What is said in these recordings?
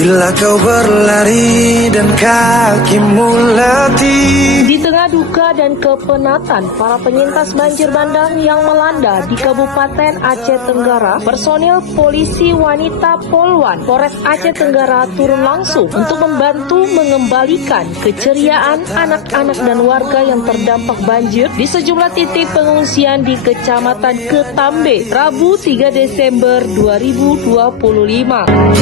Bila kau berlari dan kakimu letih. Di tengah duka dan kepenatan para penyintas banjir bandang yang melanda di Kabupaten Aceh Tenggara, personil polisi wanita Polwan Polres Aceh Tenggara turun langsung untuk membantu mengembalikan keceriaan anak-anak dan warga yang terdampak banjir di sejumlah titik pengungsian di Kecamatan Ketambe, Rabu 3 Desember 2025.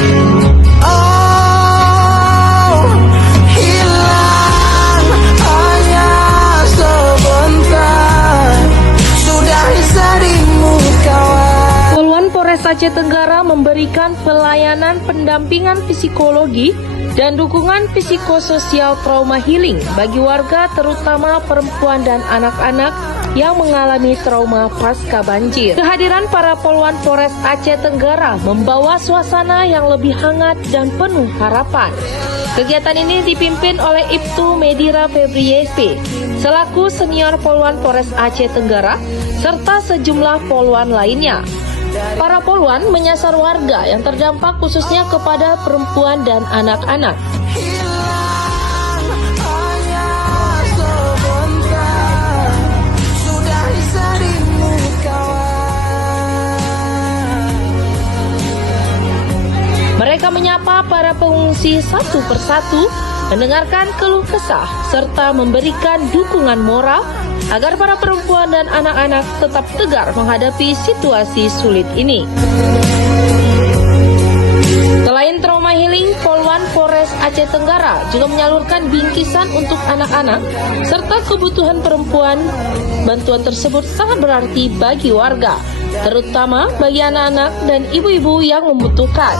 Polres Aceh Tenggara memberikan pelayanan pendampingan psikologi dan dukungan psikososial trauma healing bagi warga, terutama perempuan dan anak-anak yang mengalami trauma pasca banjir. Kehadiran para Polwan Polres Aceh Tenggara membawa suasana yang lebih hangat dan penuh harapan. Kegiatan ini dipimpin oleh Ibtu Medira Febriespe selaku senior Polwan Polres Aceh Tenggara serta sejumlah polwan lainnya. Para polwan menyasar warga yang terdampak khususnya kepada perempuan dan anak-anak. Mereka menyapa para pengungsi satu persatu, mendengarkan keluh kesah, serta memberikan dukungan moral agar para perempuan dan anak-anak tetap tegar menghadapi situasi sulit ini. Selain trauma healing, Polwan Polres Aceh Tenggara juga menyalurkan bingkisan untuk anak-anak serta kebutuhan perempuan. Bantuan tersebut sangat berarti bagi warga, terutama bagi anak-anak dan ibu-ibu yang membutuhkan.